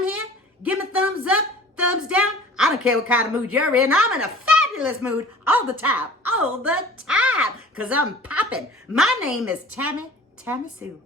I'm here, give me thumbs up, thumbs down. I don't care what kind of mood you're in. I'm in a fabulous mood all the time, because I'm popping. My name is Tammy Sue.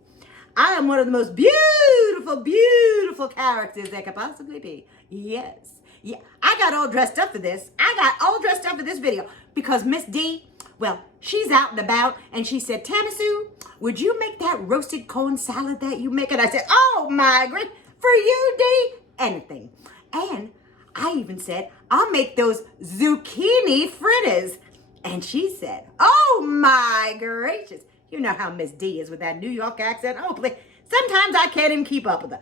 I am one of the most beautiful characters there could possibly be. Yes. Yeah, I got all dressed up for this. I got all dressed up for this video because Miss D, well, she's out and about, and she said, Tammy Sue, would you make that roasted corn salad that you make? And I said, oh my great, for you, D, anything. And I even said, I'll make those zucchini fritters. And she said, oh my gracious. You know how Miss D is with that New York accent. Oh, please. Sometimes I can't even keep up with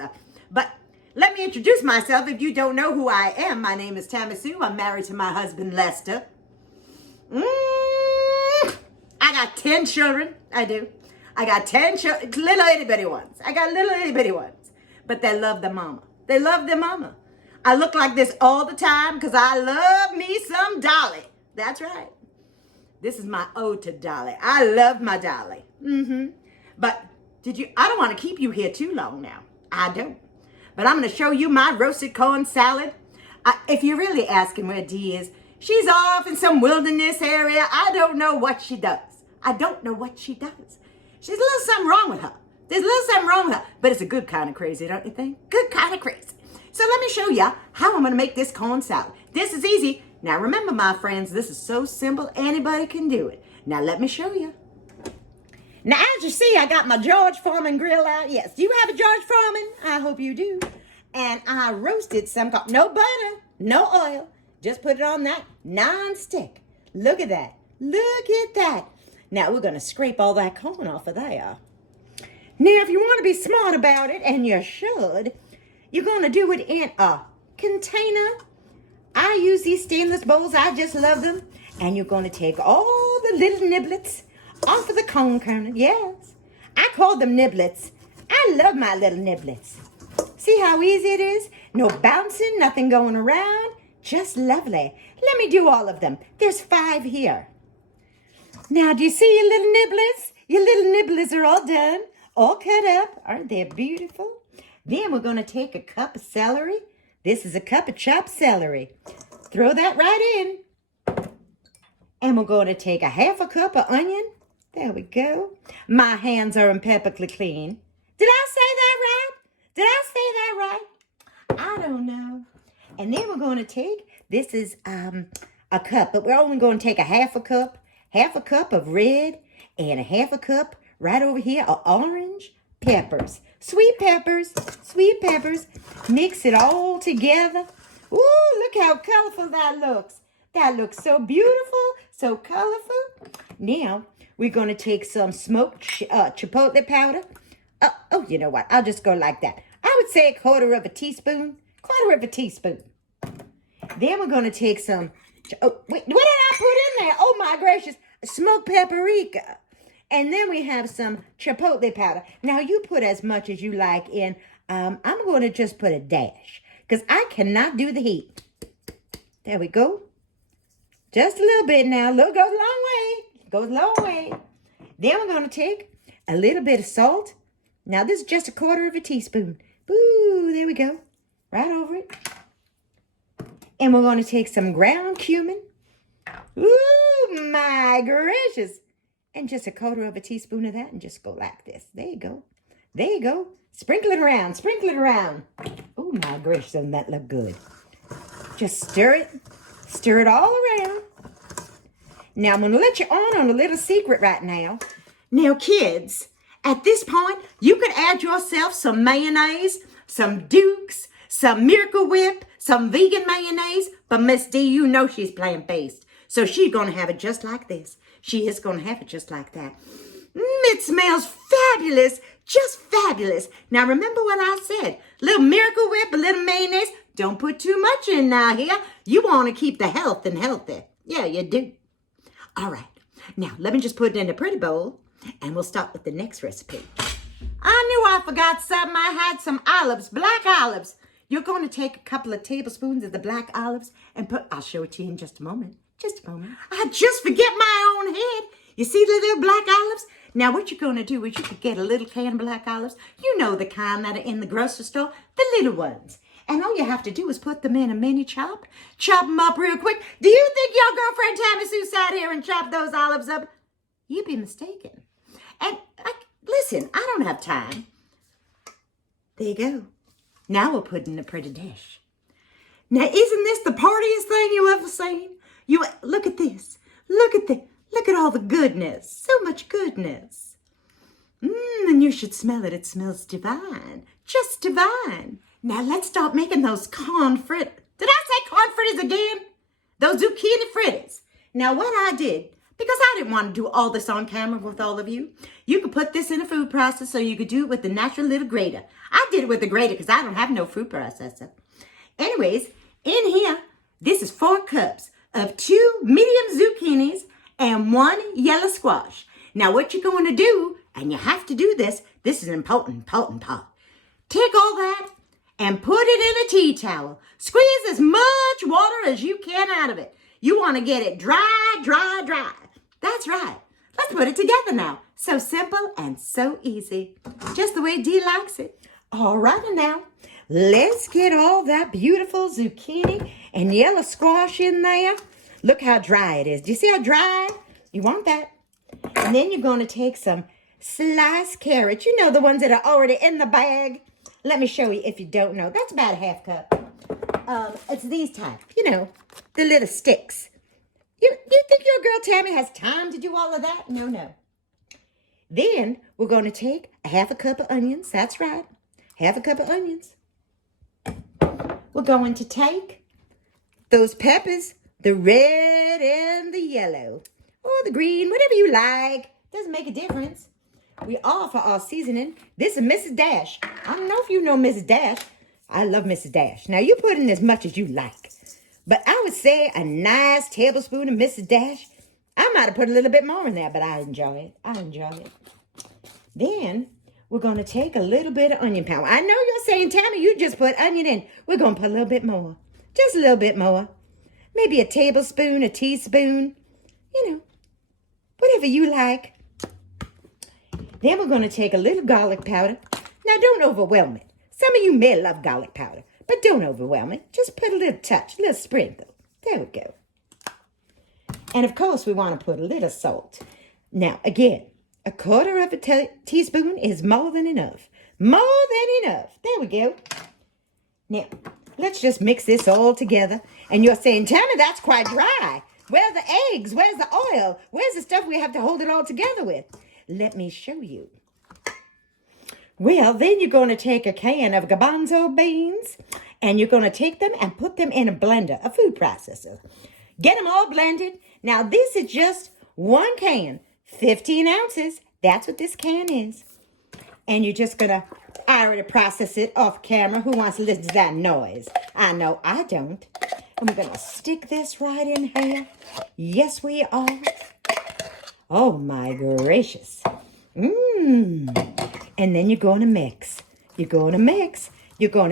her. But let me introduce myself if you don't know who I am. My name is Tammy Sue. I'm married to my husband, Lester. I got 10 children. I do. I got 10 children, little itty bitty ones. But they love their mama. They love their mama. I look like this all the time because I love me some Dolly. That's right. This is my ode to Dolly. I love my Dolly. But I don't want to keep you here too long now. I don't. But I'm going to show you my roasted corn salad. If you're really asking where Dee is, she's off in some wilderness area. I don't know what she does. She's a little something wrong with her. There's a little something wrong with her. But it's a good kind of crazy, don't you think? Good kind of crazy. So let me show you how I'm going to make this corn salad. This is easy. Now remember, my friends, this is so simple, anybody can do it. Now let me show you. Now, as you see, I got my George Foreman grill out. Yes, do you have a George Foreman? I hope you do. And I roasted some corn. No butter, no oil. Just put it on that non-stick. Look at that. Look at that. Now we're going to scrape all that corn off of there. Now, if you want to be smart about it, and you should, you're going to do it in a container. I use these stainless bowls. I just love them. And you're going to take all the little niblets off of the corn kernel. Yes, I call them niblets. I love my little niblets. See how easy it is? No bouncing, nothing going around. Just lovely. Let me do all of them. There's 5 here. Now, do you see your little niblets? Your little nibblets are all done, all cut up. Aren't they beautiful? Then we're going to take a cup of celery. This is a cup of chopped celery. Throw that right in. And we're going to take a half a cup of onion. There we go. My hands are impeccably clean. Did I say that right? I don't know. And then we're going to take, this is a cup, but we're only going to take a half a cup of red, and a half a cup right over here of orange peppers. Sweet peppers. Mix it all together. Ooh, look how colorful that looks. That looks so beautiful, so colorful. Now, we're going to take some smoked chipotle powder. Oh, you know what? I'll just go like that. I would say a quarter of a teaspoon. Then we're going to take some, oh, wait, what did I put in there? Oh, my gracious. Smoked paprika. And then we have some chipotle powder. Now, you put as much as you like in. I'm going to just put a dash because I cannot do the heat. There we go. Just a little bit now. Look, goes a long way. Then we're going to take a little bit of salt. Now, this is just a quarter of a teaspoon. Ooh, there we go. Right over it. And we're going to take some ground cumin. Ooh, my gracious. And just a quarter of a teaspoon of that, and just go like this. There you go. Sprinkle it around. Oh, my gracious, doesn't that look good? Just stir it all around. Now, I'm going to let you on a little secret right now. Now, kids, at this point, you could add yourself some mayonnaise, some Dukes, some Miracle Whip, some vegan mayonnaise. But Miss D, you know she's plant-based. So she's going to have it just like this. She is going to have it just like that. It smells fabulous, just fabulous. Now, remember what I said. Little Miracle Whip, a little mayonnaise. Don't put too much in now here. You want to keep the health and healthy. Yeah, you do. All right. Now, let me just put it in a pretty bowl, and we'll start with the next recipe. I knew I forgot something. I had some olives, black olives. You're going to take a couple of tablespoons of the black olives and I'll show it to you in just a moment. Just a moment. I just forget my own head. You see the little black olives? Now what you're going to do is you could get a little can of black olives. You know the kind that are in the grocery store, the little ones. And all you have to do is put them in a mini chop. Chop them up real quick. Do you think your girlfriend Tammy Sue sat here and chopped those olives up? You'd be mistaken. And listen, I don't have time. There you go. Now we'll put in a pretty dish. Now isn't this the partiest thing you ever seen? Look at this. Look at all the goodness. So much goodness. And you should smell it. It smells divine. Just divine. Now let's start making those corn fritters. Did I say corn fritters again? Those zucchini fritters. Now what I did, because I didn't want to do all this on camera with all of you, you could put this in a food processor, so you could do it with the natural little grater. I did it with the grater because I don't have no food processor. Anyways, in here, this is 4 cups of 2 medium zucchinis and 1 yellow squash. Now what you're going to do, and you have to do this is an important part. Take all that and put it in a tea towel. Squeeze as much water as you can out of it. You want to get it dry, dry, dry. That's right. Let's put it together now. So simple and so easy. Just the way Dee likes it. All right now, let's get all that beautiful zucchini and yellow squash in there. Look how dry it is. Do you see how dry? You want that. And then you're going to take some sliced carrots. You know, the ones that are already in the bag. Let me show you if you don't know. That's about a half cup. It's these type, you know, the little sticks. You think your girl Tammy has time to do all of that? No. Then we're going to take a half a cup of onions. That's right. Half a cup of onions. We're going to take those peppers, the red and the yellow, or the green, whatever you like. Doesn't make a difference. We all for our seasoning. This is Mrs. Dash. I don't know if you know Mrs. Dash. I love Mrs. Dash. Now, you put in as much as you like. But I would say a nice tablespoon of Mrs. Dash. I might have put a little bit more in there, but I enjoy it. Then we're going to take a little bit of onion powder. I know you're saying, Tammy, you just put onion in. We're going to put a little bit more. Just a little bit more. Maybe a tablespoon, a teaspoon. You know, whatever you like. Then we're going to take a little garlic powder. Now, don't overwhelm it. Some of you may love garlic powder, but don't overwhelm it. Just put a little touch, a little sprinkle. There we go. And, of course, we want to put a little salt. Now, again, a quarter of a teaspoon is more than enough. More than enough. There we go. Now, let's just mix this all together. And you're saying, Tammy, that's quite dry. Where's the eggs? Where's the oil? Where's the stuff we have to hold it all together with? Let me show you. Well, then you're going to take a can of garbanzo beans, and you're going to take them and put them in a blender, a food processor. Get them all blended. Now, this is just 1 can, 15 ounces. That's what this can is. And you're just going to, I already process it off camera. Who wants to listen to that noise? I know I don't. And we're going to stick this right in here. Yes, we are. Oh, my gracious. And then you're going to mix. You're going to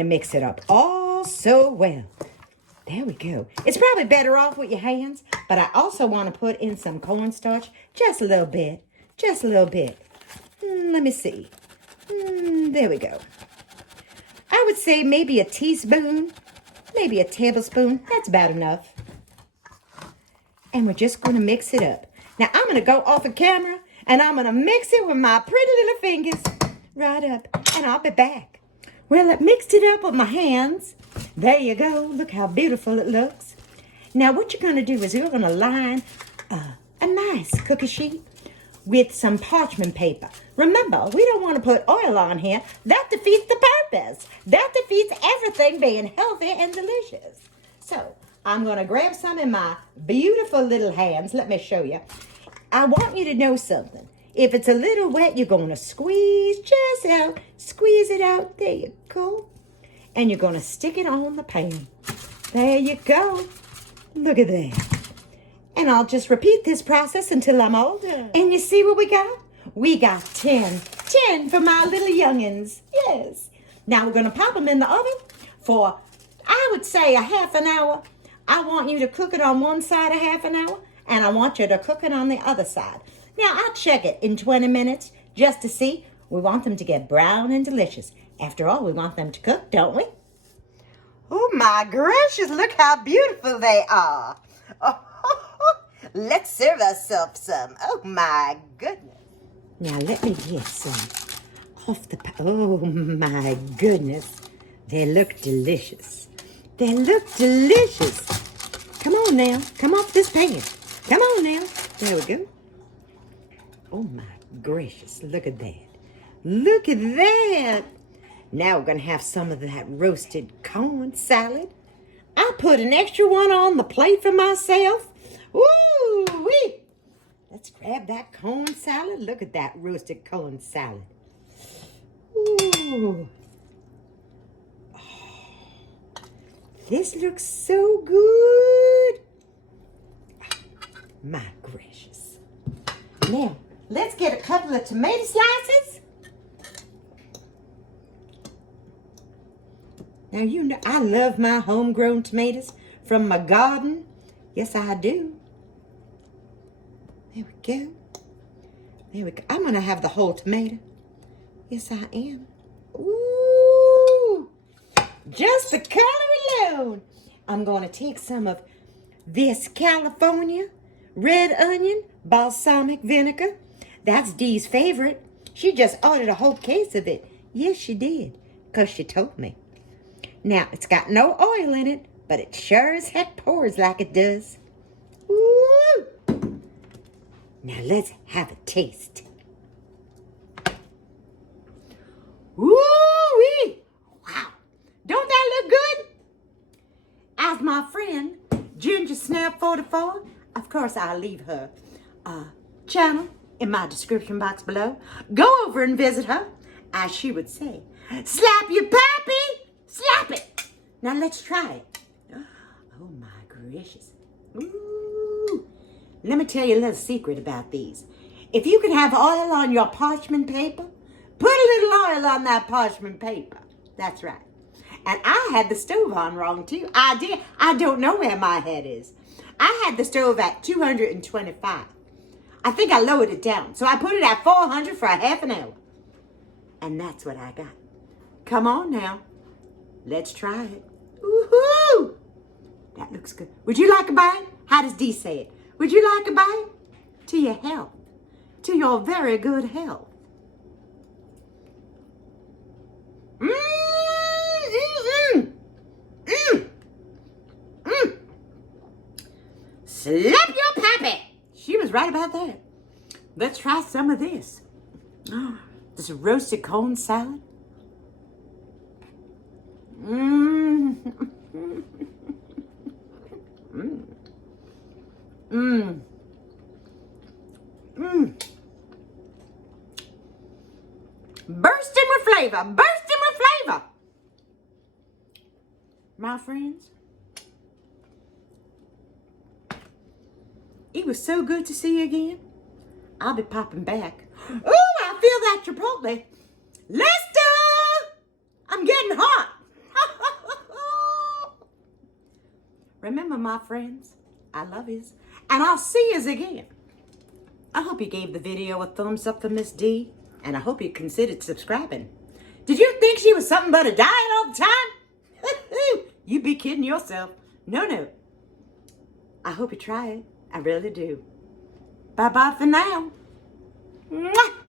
mix it up all so well. There we go. It's probably better off with your hands, but I also want to put in some cornstarch. Just a little bit. Just a little bit. Let me see. There we go. I would say maybe a teaspoon, maybe a tablespoon. That's about enough. And we're just going to mix it up. Now, I'm going to go off the camera, and I'm going to mix it with my pretty little fingers right up, and I'll be back. Well, I mixed it up with my hands. There you go. Look how beautiful it looks. Now, what you're going to do is you're going to line a nice cookie sheet with some parchment paper. Remember, we don't want to put oil on here. That defeats the purpose. That defeats everything being healthy and delicious. So, I'm going to grab some in my beautiful little hands. Let me show you. I want you to know something. If it's a little wet, you're going to squeeze just out. Squeeze it out. There you go. And you're going to stick it on the pan. There you go. Look at that. And I'll just repeat this process until I'm all done. And you see what we got? We got 10. 10 for my little youngins. Yes. Now we're going to pop them in the oven for, I would say, a half an hour. I want you to cook it on one side a half an hour, and I want you to cook it on the other side. Now, I'll check it in 20 minutes just to see. We want them to get brown and delicious. After all, we want them to cook, don't we? Oh, my gracious, look how beautiful they are. Oh, let's serve ourselves some. Oh, my goodness. Now, let me get some off the... Oh, my goodness. They look delicious. They look delicious. Come on now. Come off this pan. Come on now. There we go. Oh, my gracious. Look at that. Look at that. Now we're going to have some of that roasted corn salad. I put an extra one on the plate for myself. Woo-wee. Let's grab that corn salad. Look at that roasted corn salad. Ooh. This looks so good. My gracious. Now, let's get a couple of tomato slices. Now, you know, I love my homegrown tomatoes from my garden. Yes, I do. There we go. There we go. I'm going to have the whole tomato. Yes, I am. Ooh. Just the color alone. I'm going to take some of this California red onion balsamic vinegar. That's Dee's favorite. She just ordered a whole case of it. Yes, she did, because she told me. Now, it's got no oil in it, but it sure as heck pours like it does. Woo! Now, let's have a taste. Woo-wee! Wow! Don't that look good? As my friend, Ginger Snap 44, of course, I'll leave her channel in my description box below. Go over and visit her, as she would say. Slap your pappy! Slap it! Now let's try it. Oh my gracious. Ooh. Let me tell you a little secret about these. If you can have oil on your parchment paper, put a little oil on that parchment paper. That's right. And I had the stove on wrong too. I did. I don't know where my head is. I had the stove at 225. I think I lowered it down. So I put it at 400 for a half an hour. And that's what I got. Come on now. Let's try it. Woohoo! That looks good. Would you like a bite? How does Dee say it? Would you like a bite? To your health. To your very good health. Slap your pappy. She was right about that. Let's try some of this. This roasted corn salad. Bursting with flavor. Bursting with flavor. My friends, it was so good to see you again. I'll be popping back. Oh, I feel that Chipotle. Lester! I'm getting hot. Remember, my friends, I love yous. And I'll see yous again. I hope you gave the video a thumbs up for Miss D. And I hope you considered subscribing. Did you think she was something but a diet all the time? You be kidding yourself. No. I hope you try it. I really do. Bye-bye for now.